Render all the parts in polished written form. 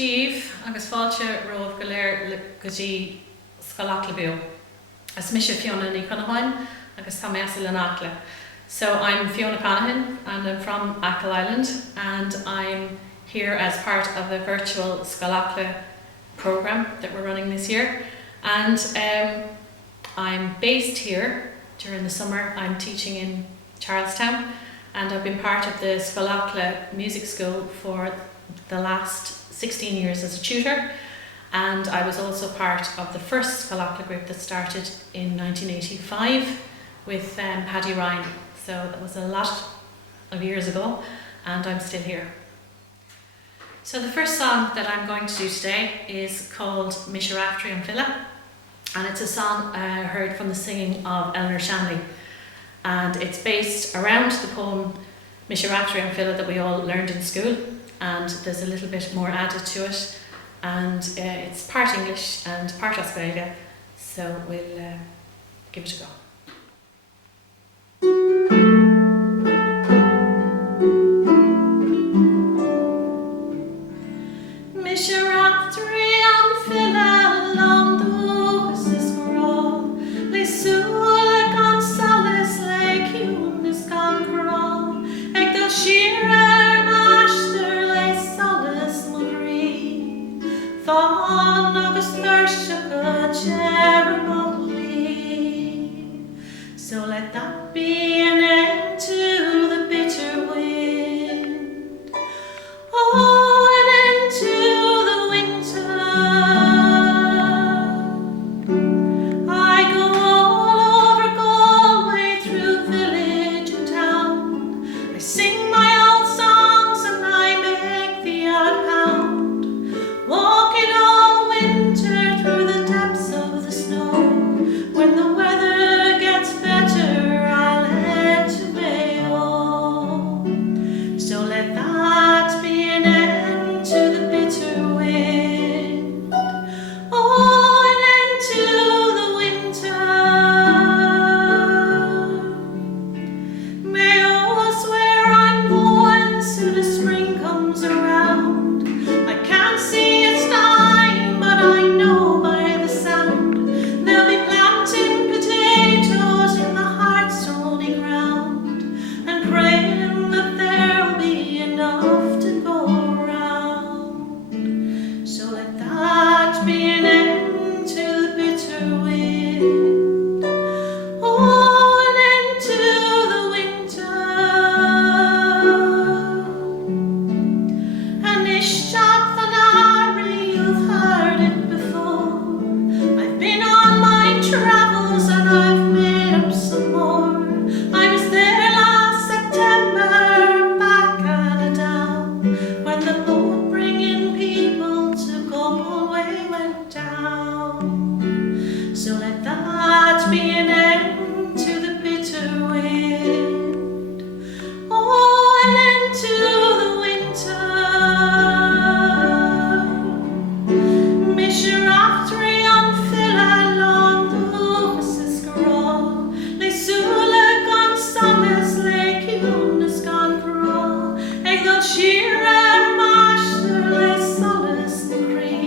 Steve agus fáilte roimh go léir go dtí Scoil Acla bio. As Mise Fiona Connaghan agus Mise Raifteirí. So I'm Fiona Connaghan and I'm from Achill Island, and I'm here as part of the virtual Scoil Acla program that we're running this year. And I'm based here during the summer. I'm teaching in Charlestown, and I've been part of the Scoil Acla music school for the last 16 years as a tutor, and I was also part of the first Scoil Acla group that started in 1985 with Paddy Ryan. So that was a lot of years ago, and I'm still here. So the first song that I'm going to do today is called Mise Raifteirí, and it's a song I heard from the singing of Eleanor Shanley, and it's based around the poem Mise Raifteirí that we all learned in school, and there's a little bit more added to it, and it's part English and part Scoil Acla, so we'll give it a go. Mise Raifteirí long dúchas is grá, le súla gan solas le ciún is gan grá, ag do siar maistir le solas magrí, fáin agus thuirse go Jeremy. So let that be an end to the bitter wind. Oh, an end to the winter. I go all over Galway, through village and town. I sing my old songs and I make the odd pound, walking all winter through the depths of the snow. When the weather gets better, I'll head to Mayo. So let that be an end to the bitter wind. Oh, an end to the winter. Mayo's where I'm going, soon as spring comes around. I can't see its time, but I know by the sound. They'll be planting potatoes in the hard stony ground, and praying that there'll be enough to go around. So let that be an end to the bitter wind. Oh, an end to the winter. And Ishchat you've heard it before. I've been on my travels and I've made up some more. I was there last September, back and down, when the boat bringing people to Galway went down. So let that be an end to the bitter wind. Oh, an end to the winter. Mise Raifteirí long dúchas is grá, le súla gan solas le ciún is gan grá, ag do siar maistir le solas magrí,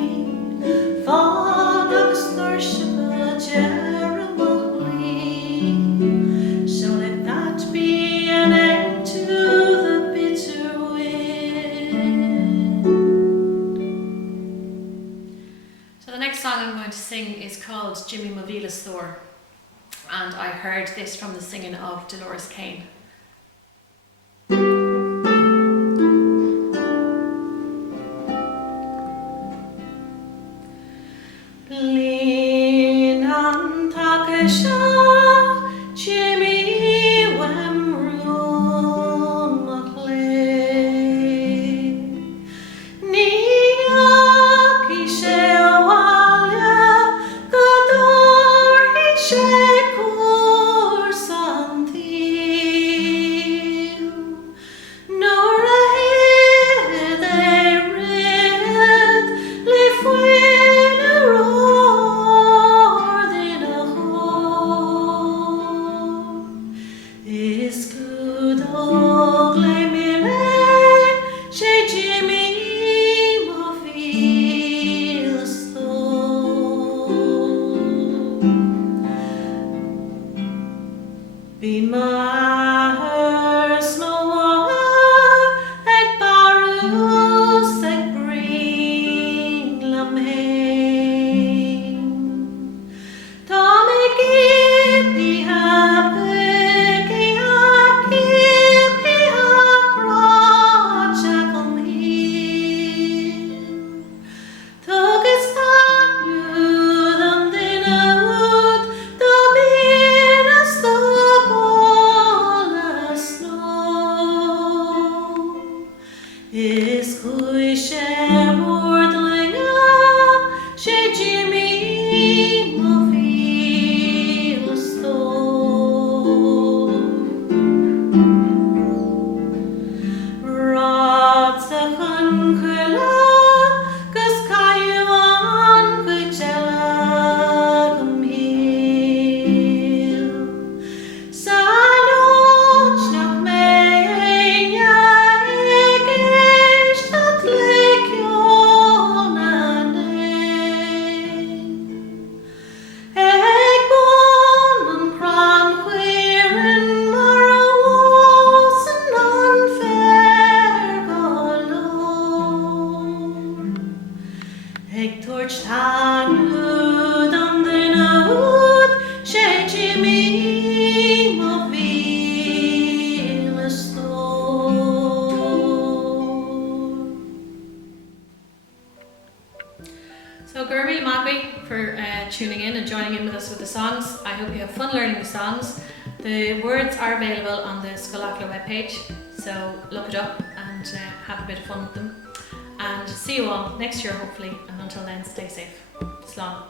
fáin agus thuirse go Jeremy. So let that be an end to the bitter wind. So the next song I'm going to sing is called Mhíle Stór, and I heard this from the singing of Dolores Kane. Lín an take seo, Jimmy wemrún a clé. Ní ach sé bhaile, go dóir sé cuas an tíl. Nuair a héad é riad, le faoin a roir in a hole. Is good og le mile, sé Jimmy mo fi Be mars no ag barús ag bring lam hain. Tá mé gipi happy gipi across Achill Mhíle. Tugus taú dam din out do Mhíle Stór snow. Is cúi sé mordlinga sé Jimmy mo Mhíle Stór. Rod sa chun cuila gus caiú an cuideala go Mhíle. Sa nót nach mé aine ag éisteacht le Fiona Connaghan. Ag bon an cran chuireann mar a bhósan an fear go leor. Ag tuairt taú dam din out sé Jimmy mo Mhíle Stór. So Gurmil Magby for tuning in and joining in with us with the songs. I hope you have fun learning the songs. The words are available on the Scoil Acla webpage, so look it up and have a bit of fun with them. And see you all next year hopefully, and until then stay safe. Slán.